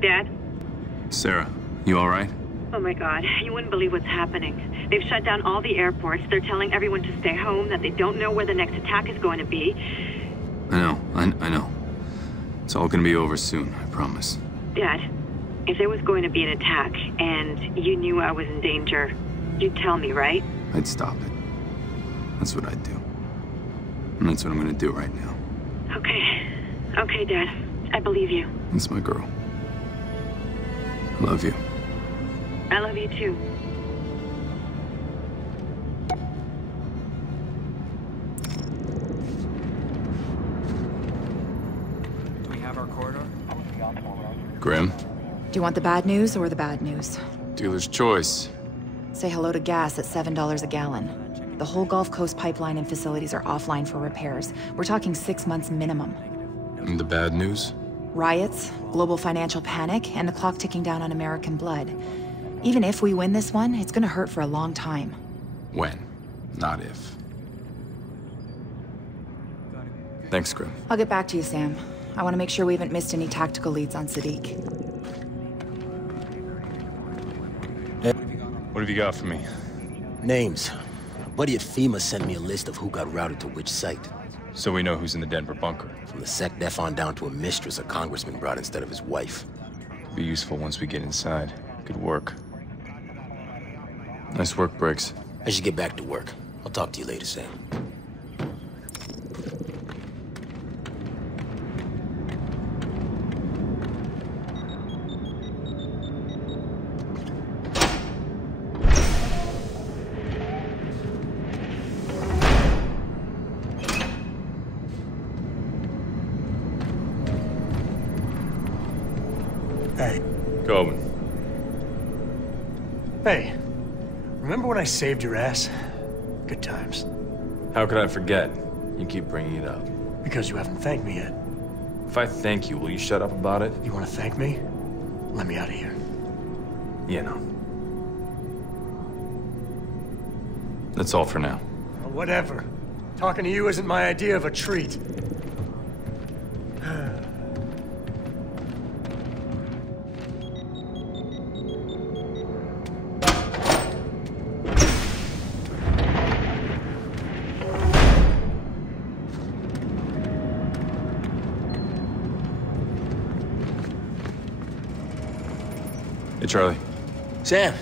Dad? Sarah, you all right? Oh my God, you wouldn't believe what's happening. They've shut down all the airports. They're telling everyone to stay home, that they don't know where the next attack is going to be. I know. It's all gonna be over soon, I promise. Dad, if there was going to be an attack, and you knew I was in danger, you'd tell me, right? I'd stop it. That's what I'd do. And that's what I'm gonna do right now. Okay, Dad. I believe you. That's my girl. I love you. I love you too. Do we have our corridor? Grim? Do you want the bad news or the bad news? Dealer's choice. Say hello to gas at $7 a gallon. The whole Gulf Coast pipeline and facilities are offline for repairs. We're talking 6 months minimum. And the bad news? Riots, global financial panic, and the clock ticking down on American blood. Even if we win this one, it's gonna hurt for a long time. When, not if. Thanks, Grim. I'll get back to you, Sam. I want to make sure we haven't missed any tactical leads on Sadiq. What have you got for me? Names. A buddy at FEMA sent me a list of who got routed to which site. So we know who's in the Denver bunker. From the SecDef on down to a mistress a congressman brought instead of his wife. Be useful once we get inside. Good work. Nice work, Briggs. I should get back to work. I'll talk to you later, Sam. Hey. Coben. Hey. Remember when I saved your ass? Good times. How could I forget? You keep bringing it up. Because you haven't thanked me yet. If I thank you, will you shut up about it? You want to thank me? Let me out of here. You know. That's all for now. Well, whatever. Talking to you isn't my idea of a treat. Hey, Charlie. Sam,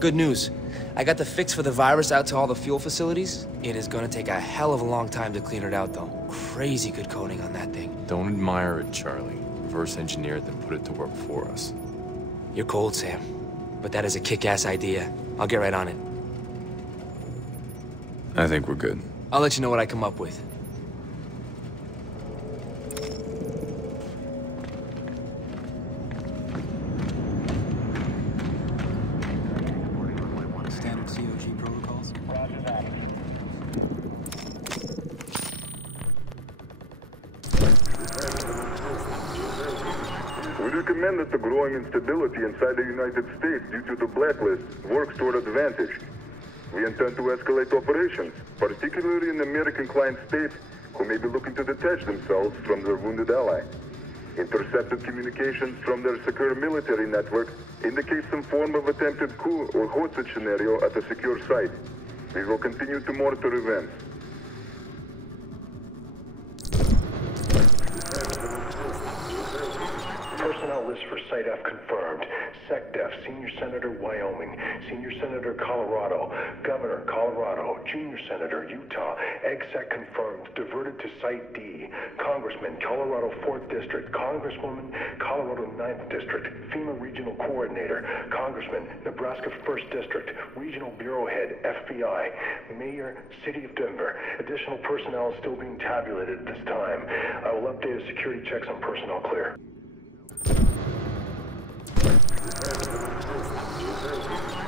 good news. I got the fix for the virus out to all the fuel facilities. It is gonna take a hell of a long time to clean it out, though. Crazy good coding on that thing. Don't admire it, Charlie. Reverse engineer it, then put it to work for us. You're cold, Sam. But that is a kick-ass idea. I'll get right on it. I think we're good. I'll let you know what I come up with. Standard COG protocols? Roger that. We recommend that the growing instability inside the United States due to the Blacklist works toward advantage. We intend to escalate operations, particularly in American client states who may be looking to detach themselves from their wounded ally. Intercepted communications from their secure military network indicate some form of attempted coup or hostage scenario at a secure site. We will continue to monitor events. Personnel list for Site F confirmed. SecDef, Senior Senator, Wyoming. Senior Senator, Colorado. Governor, Colorado. Junior Senator, Utah. Exec confirmed. Diverted to Site D. Congressman, Colorado 4th District. Congresswoman, Colorado 9th District. FEMA Regional Coordinator. Congressman, Nebraska 1st District. Regional Bureau Head, FBI. Mayor, City of Denver. Additional personnel is still being tabulated at this time. I will update as security checks on personnel clear.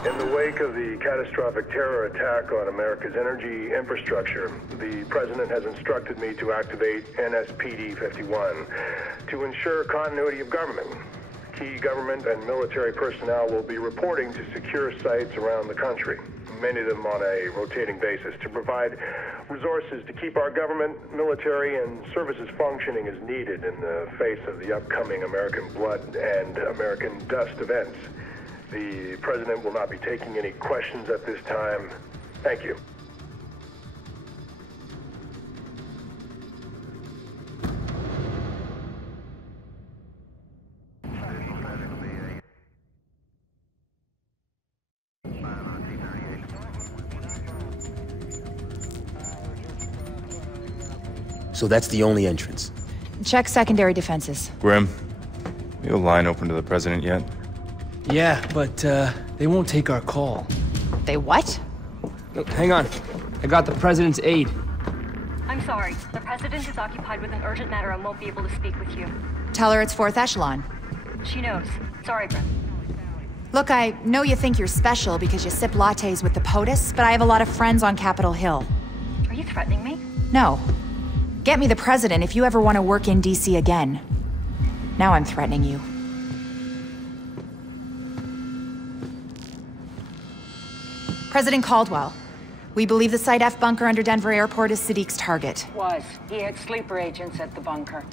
In the wake of the catastrophic terror attack on America's energy infrastructure, the President has instructed me to activate NSPD 51 to ensure continuity of government. Key government and military personnel will be reporting to secure sites around the country. many of them on a rotating basis, to provide resources to keep our government, military, and services functioning as needed in the face of the upcoming American blood and American dust events. The President will not be taking any questions at this time. Thank you. So that's the only entrance. Check secondary defenses. Grim, you a line open to the President yet? Yeah, but, they won't take our call. They what? Look, hang on. I got the President's aide. I'm sorry. The President is occupied with an urgent matter and won't be able to speak with you. Tell her it's 4th echelon. She knows. Sorry, Brent. Look, I know you think you're special because you sip lattes with the POTUS, but I have a lot of friends on Capitol Hill. Are you threatening me? No. Get me the President if you ever want to work in DC again. Now I'm threatening you. President Caldwell, we believe the Site F bunker under Denver Airport is Sadiq's target. He had sleeper agents at the bunker.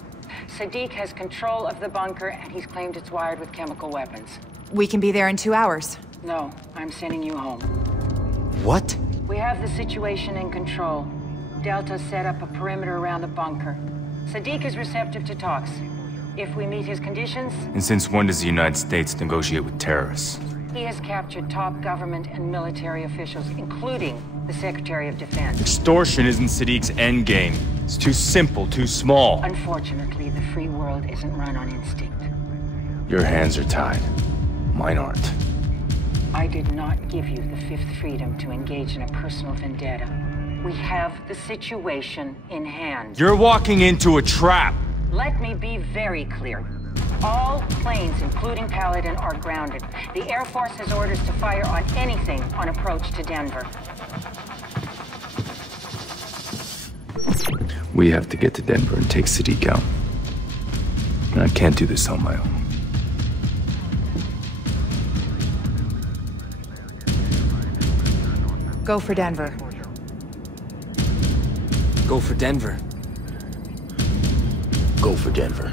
Sadiq has control of the bunker, and he's claimed it's wired with chemical weapons. We can be there in 2 hours. No, I'm sending you home. What? We have the situation in control. Delta set up a perimeter around the bunker. Sadiq is receptive to talks. If we meet his conditions... And since when does the United States negotiate with terrorists? He has captured top government and military officials, including the Secretary of Defense. Extortion isn't Sadiq's endgame. It's too simple, too small. Unfortunately, the free world isn't run on instinct. Your hands are tied. Mine aren't. I did not give you the fifth freedom to engage in a personal vendetta. We have the situation in hand. You're walking into a trap! Let me be very clear. All planes, including Paladin, are grounded. The Air Force has orders to fire on anything on approach to Denver. We have to get to Denver and take Sadiq out. And I can't do this on my own. Go for Denver. Go for Denver. Go for Denver.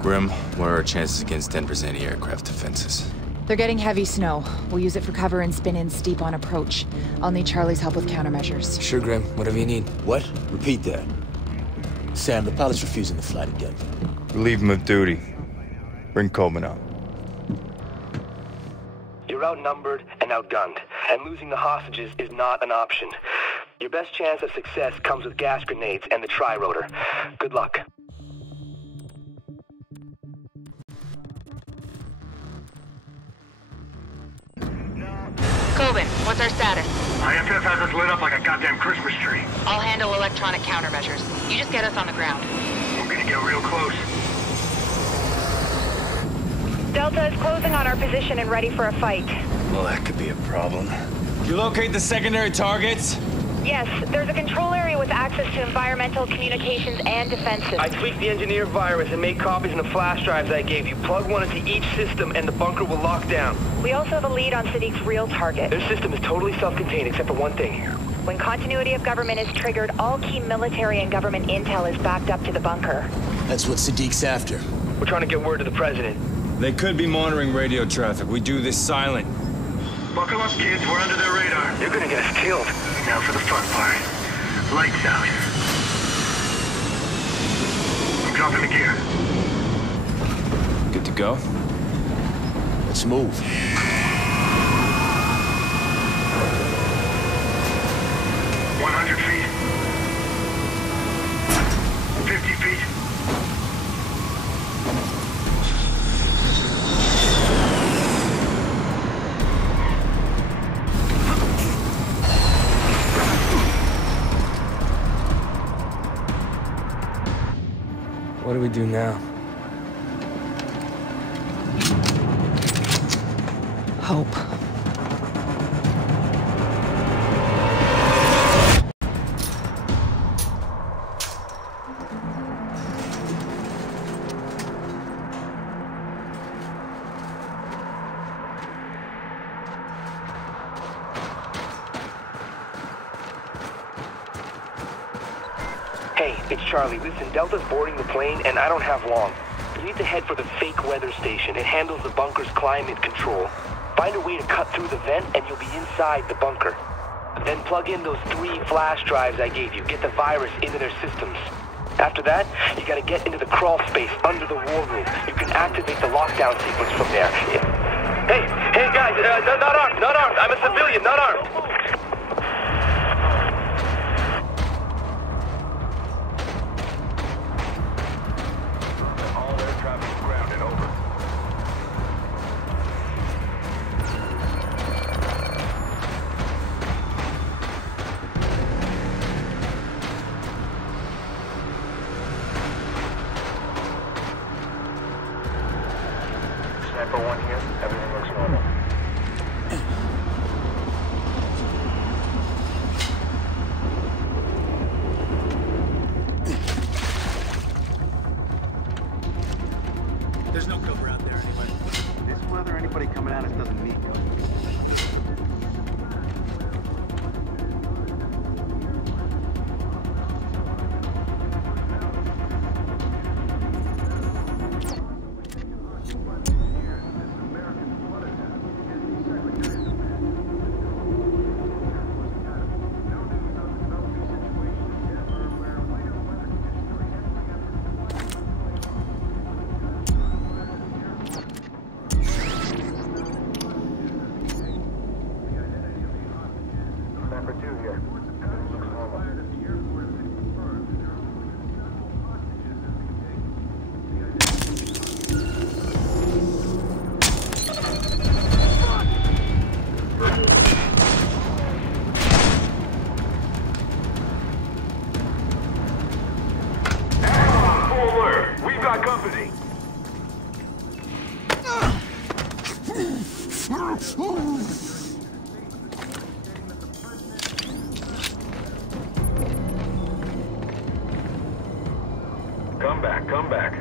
Grim, what are our chances against Denver's anti-aircraft defenses? They're getting heavy snow. We'll use it for cover and spin in steep on approach. I'll need Charlie's help with countermeasures. Sure, Grim. Whatever you need. What? Repeat that. Sam, the pilot's refusing to fly to Denver. Relieve him of duty. Bring Coleman out. You're outnumbered and outgunned, and losing the hostages is not an option. Your best chance of success comes with gas grenades and the tri-rotor. Good luck. Coben, what's our status? IFF has us lit up like a goddamn Christmas tree. I'll handle electronic countermeasures. You just get us on the ground. We're gonna get real close. Delta is closing on our position and ready for a fight. Well, that could be a problem. You locate the secondary targets? Yes, there's a control area with access to environmental, communications, and defenses. I tweaked the engineer virus and made copies in the flash drives I gave you. Plug one into each system and the bunker will lock down. We also have a lead on Sadiq's real target. Their system is totally self-contained except for one thing. When continuity of government is triggered, all key military and government intel is backed up to the bunker. That's what Sadiq's after. We're trying to get word to the President. They could be monitoring radio traffic. We do this silent. Buckle up, kids. We're under their radar. You're gonna get us killed. Now for the fun part. Lights out. I'm dropping the gear. Good to go? Let's move. $100 feet. 50 feet. What do we do now? Hope. Hey, it's Charlie. Listen, Delta's boarding the plane, and I don't have long. You need to head for the fake weather station. It handles the bunker's climate control. Find a way to cut through the vent, and you'll be inside the bunker. Then plug in those 3 flash drives I gave you. Get the virus into their systems. After that, you gotta get into the crawl space under the war room. You can activate the lockdown sequence from there. Hey guys, not armed. I'm a civilian, not armed. All air traffic grounded, over. Sniper 1 here. Everything looks normal. There's no cover out there anyway. This weather, anybody coming at us doesn't need you. Company. Come back.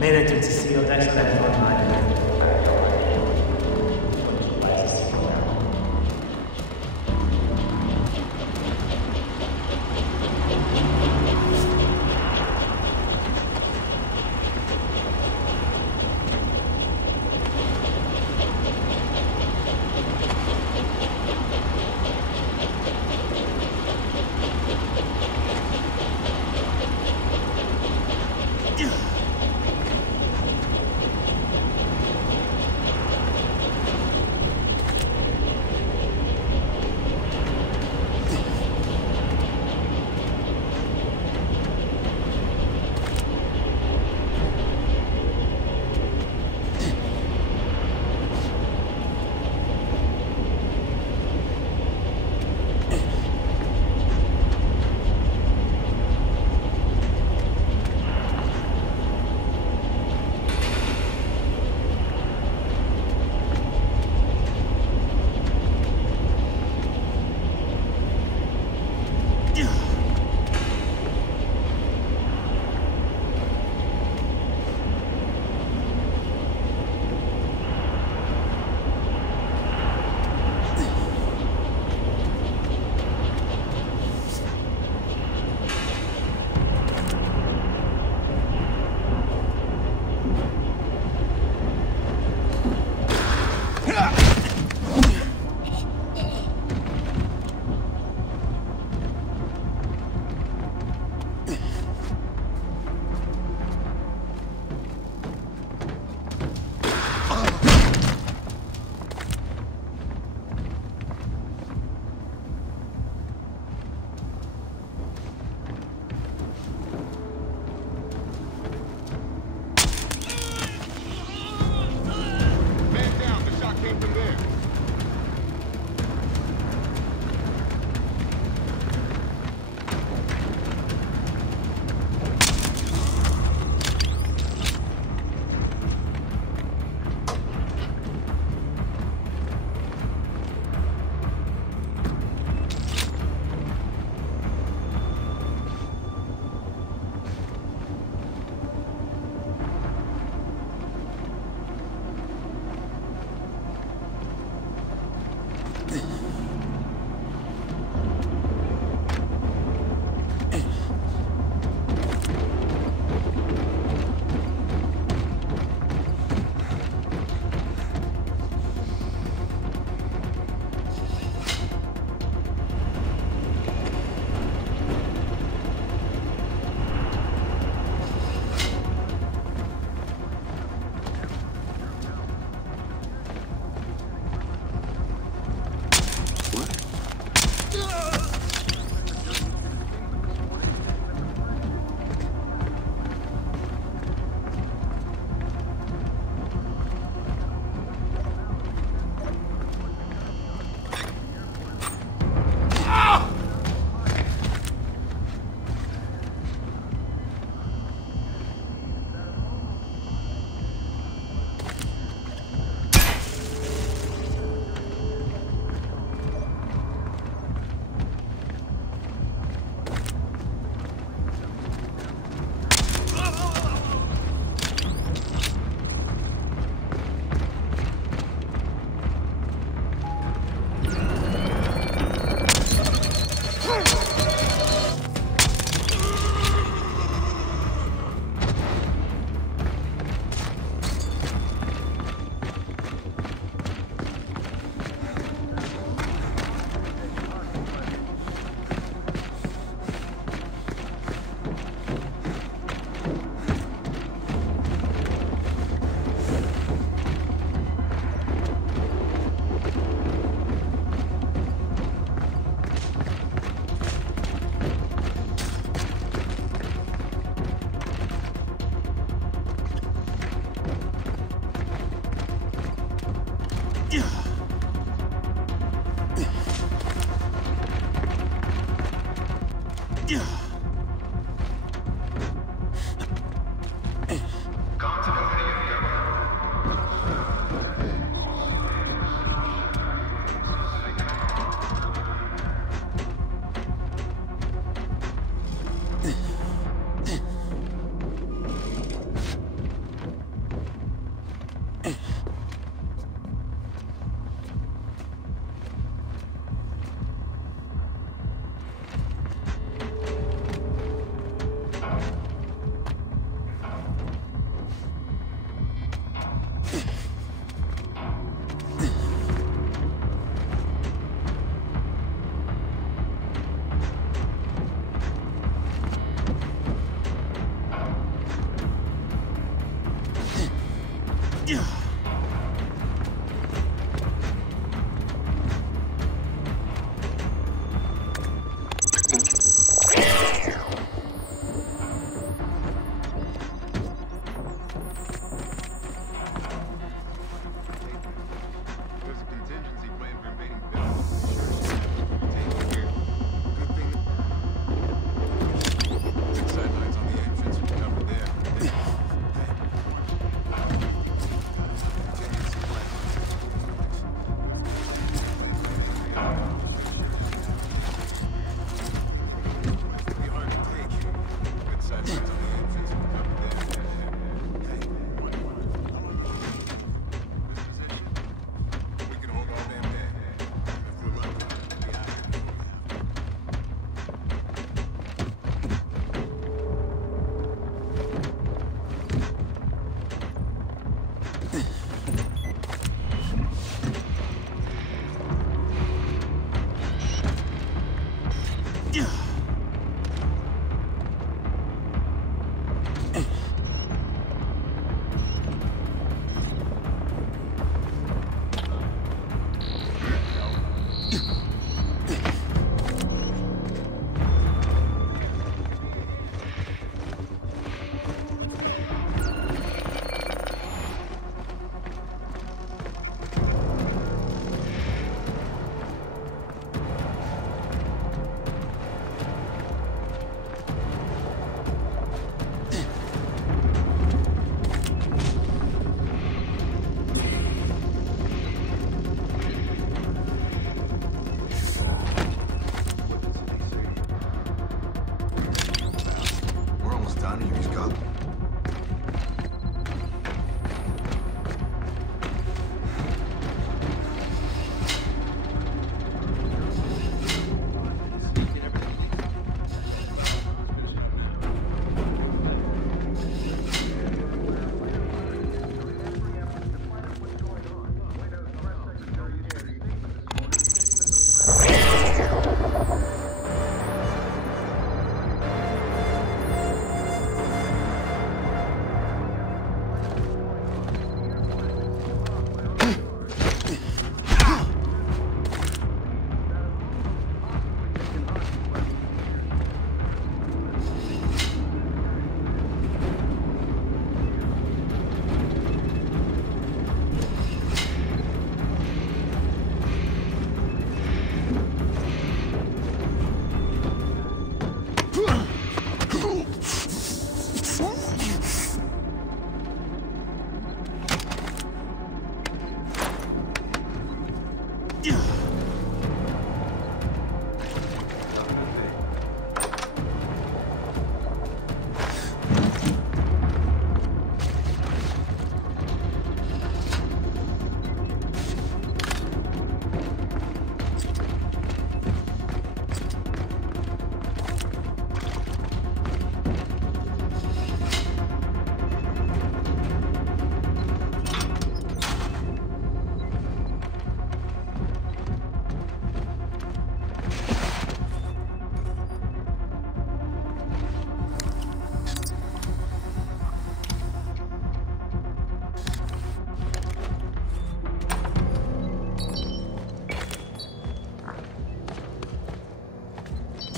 Main entrance is sealed. Exit online.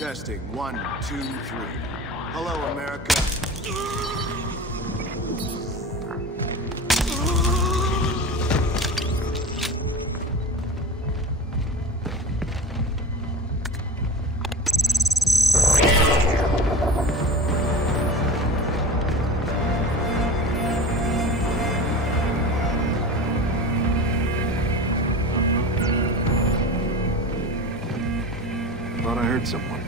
Testing. 1, 2, 3. Hello, America. Thought I heard someone.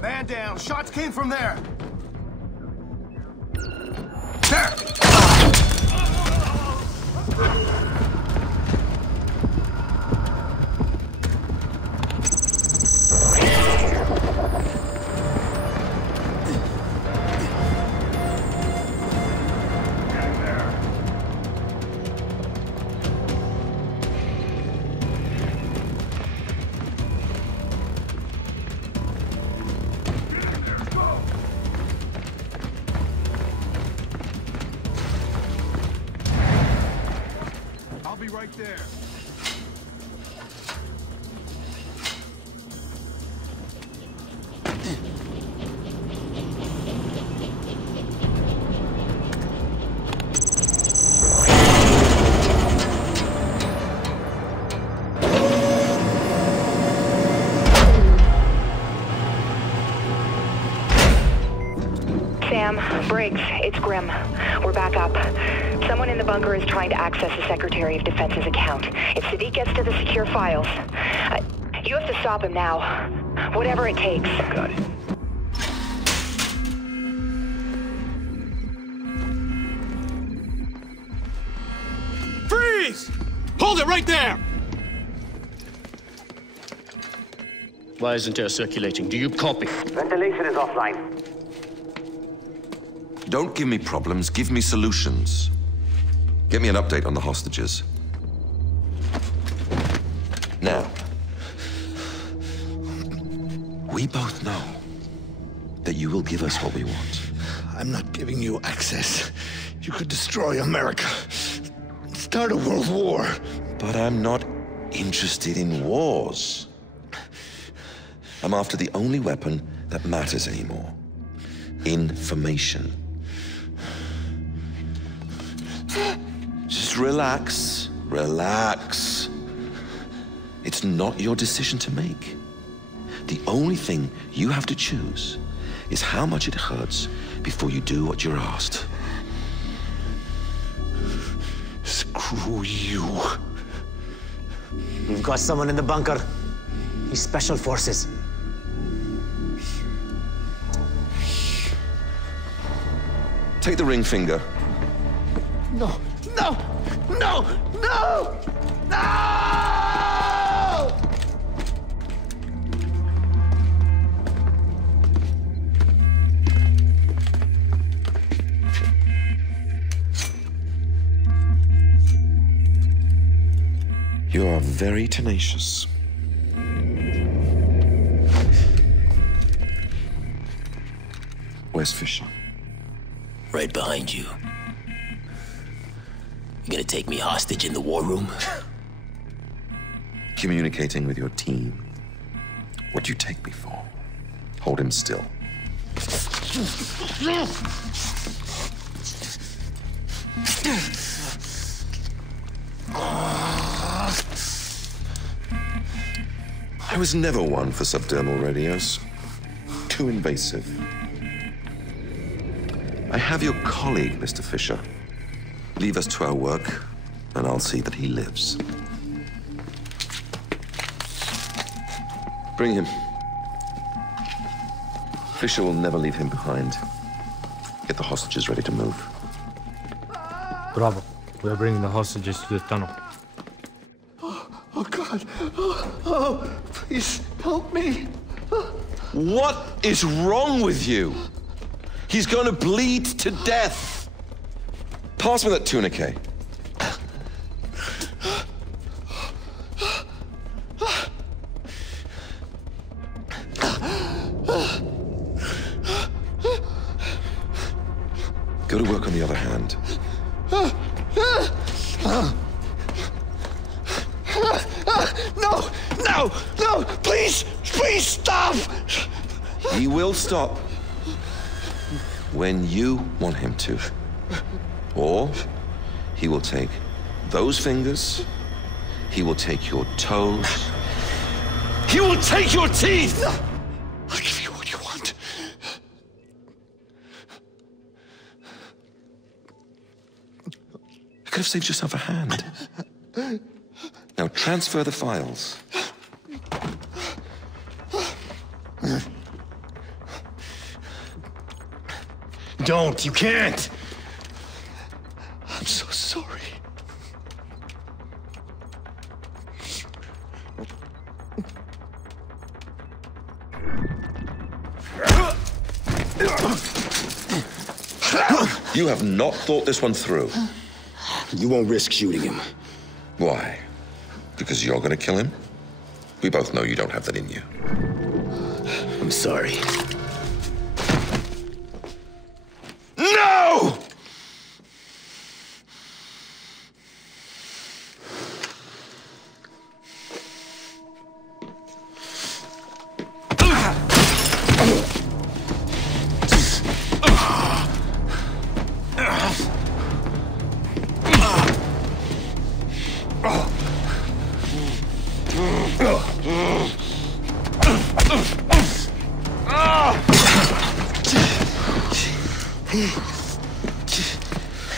Man down. Shots came from there. There! Right there. Sam, Briggs, it's Grim. We're back up. Someone in the bunker is trying to access the Secretary of Defense's account. If Sadiq gets to the secure files, you have to stop him now. Whatever it takes. Got it. Freeze! Hold it right there! Why isn't air circulating? Do you copy? Ventilation is offline. Don't give me problems, give me solutions. Get me an update on the hostages. Now, we both know that you will give us what we want. I'm not giving you access. You could destroy America. Start a world war. But I'm not interested in wars. I'm after the only weapon that matters anymore. Information. Just relax. Relax. It's not your decision to make. The only thing you have to choose is how much it hurts before you do what you're asked. Screw you. We've got someone in the bunker. He's Special Forces. Take the ring finger. No, no, no, no! No! You are very tenacious. Where's Fisher? Right behind you. You gonna take me hostage in the war room? Communicating with your team. What do you take me for? Hold him still. I was never one for subdermal radios. Too invasive. I have your colleague, Mr. Fisher. Leave us to our work, and I'll see that he lives. Bring him. Fisher will never leave him behind. Get the hostages ready to move. Bravo. We are bringing the hostages to the tunnel. Oh, God. Oh, please help me. What is wrong with you? He's going to bleed to death. Pass me that tourniquet. Go to work on the other hand. No, please stop. He will stop when you want him to. Or he will take those fingers, he will take your toes, he will take your teeth! I'll give you what you want. You could have saved yourself a hand. Now transfer the files. Don't, you can't. I'm so sorry. You have not thought this one through. You won't risk shooting him. Why? Because you're gonna kill him? We both know you don't have that in you. I'm sorry. No!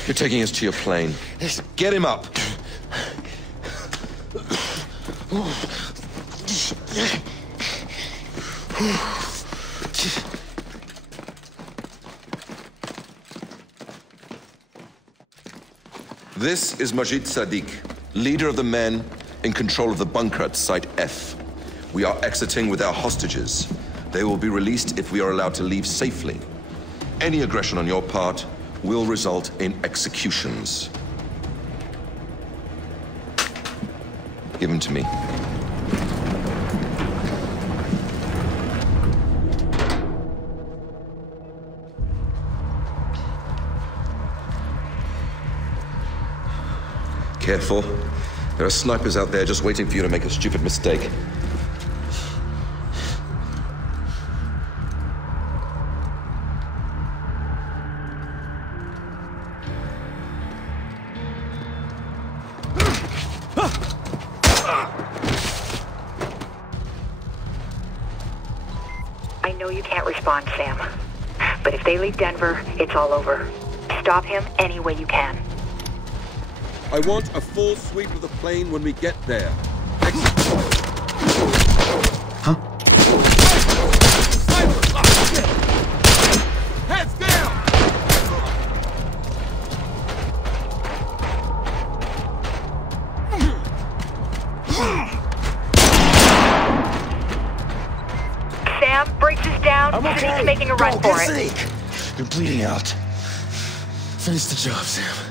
You're taking us to your plane. Get him up. This is Majid Sadiq, leader of the men in control of the bunker at Site F. We are exiting with our hostages. They will be released if we are allowed to leave safely. Any aggression on your part will result in executions. Give him to me. Careful. There are snipers out there just waiting for you to make a stupid mistake. I know you can't respond, Sam. But if they leave Denver, it's all over. Stop him any way you can. I want a full sweep of the plane when we get there. Huh? Heads down! Sam, Briggs is down. I'm okay. He's making a run for it. You're bleeding out. Finish the job, Sam.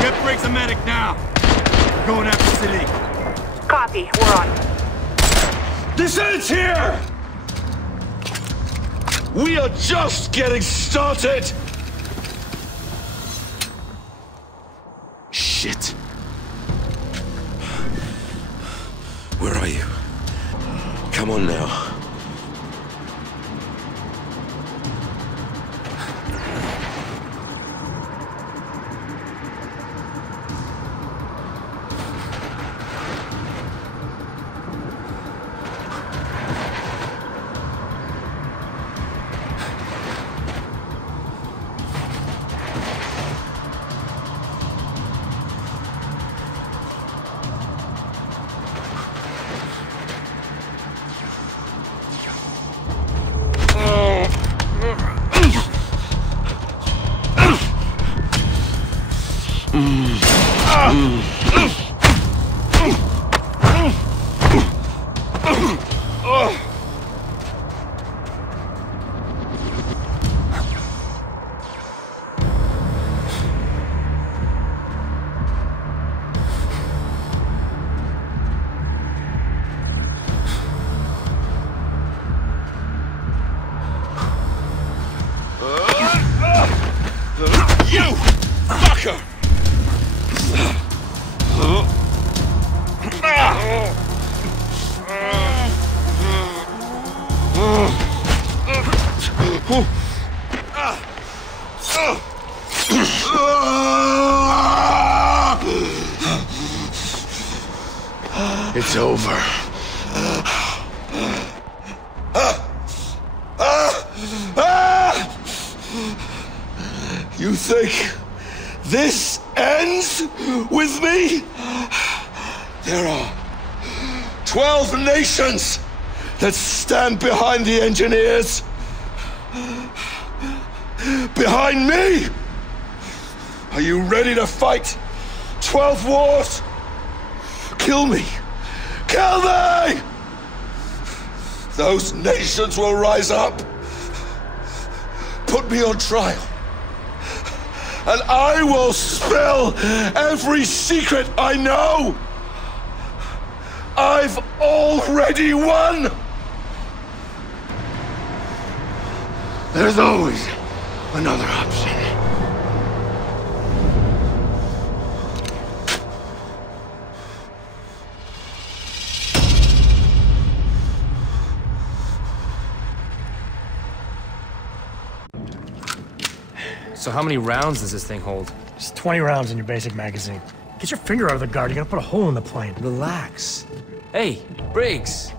Get Briggs a medic now! We're going after Sadiq. Copy, we're on. This ends here! We are just getting started! Shit. Where are you? Come on now. You fucker! It's over. You think this ends with me? There are 12 nations that stand behind the engineers. Behind me! Are you ready to fight 12 wars? Kill me! Kill me! Those nations will rise up, put me on trial, and I will spill every secret I know. I've already won! There's always another option. So how many rounds does this thing hold? Just 20 rounds in your basic magazine. Get your finger out of the guard, you're gonna put a hole in the plane. Relax. Hey, Briggs!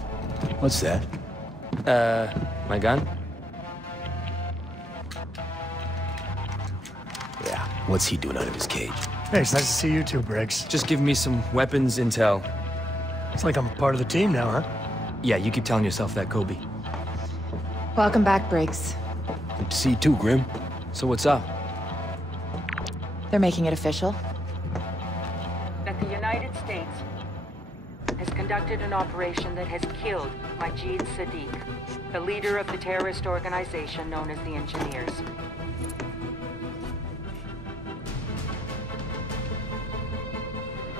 What's that? My gun? Yeah, what's he doing out of his cage? Hey, it's nice to see you too, Briggs. Just give me some weapons intel. It's like I'm part of the team now, huh? Yeah, you keep telling yourself that, Kobe. Welcome back, Briggs. Good to see you too, Grim. So what's up? They're making it official. That the United States has conducted an operation that has killed Majid Sadiq, the leader of the terrorist organization known as the Engineers.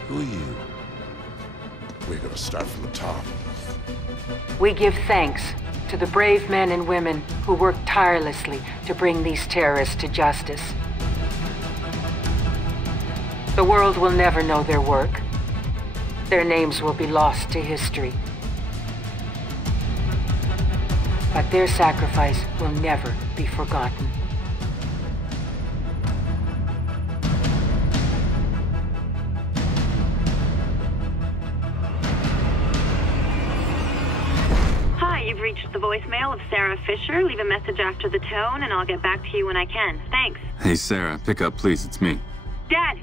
Who are you? We're gonna start from the top. We give thanks to the brave men and women who work tirelessly to bring these terrorists to justice. The world will never know their work. Their names will be lost to history. But their sacrifice will never be forgotten. You've reached the voicemail of Sarah Fisher. Leave a message after the tone, and I'll get back to you when I can. Thanks. Hey, Sarah, pick up, please. It's me. Dad,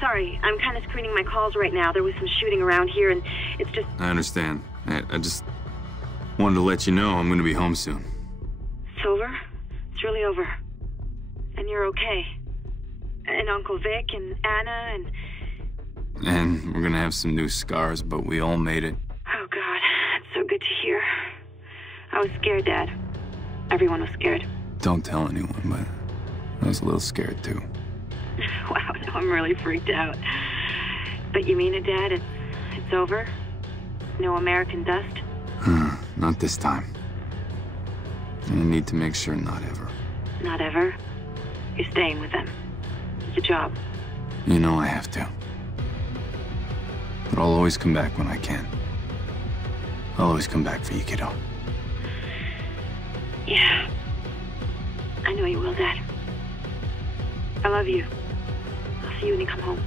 sorry. I'm kind of screening my calls right now. There was some shooting around here, and it's just... I understand. I just wanted to let you know I'm going to be home soon. It's over? It's really over. And you're okay. And Uncle Vic and Anna And we're going to have some new scars, but we all made it. Oh, God. That's so good to hear. I was scared, Dad. Everyone was scared. Don't tell anyone, but I was a little scared, too. Wow, now I'm really freaked out. But you mean it, Dad? It's over? No American dust? Not this time. I need to make sure not ever. Not ever? You're staying with them. It's a job. You know I have to. But I'll always come back when I can. I'll always come back for you, kiddo. Yeah. I know you will, Dad. I love you. I'll see you when you come home.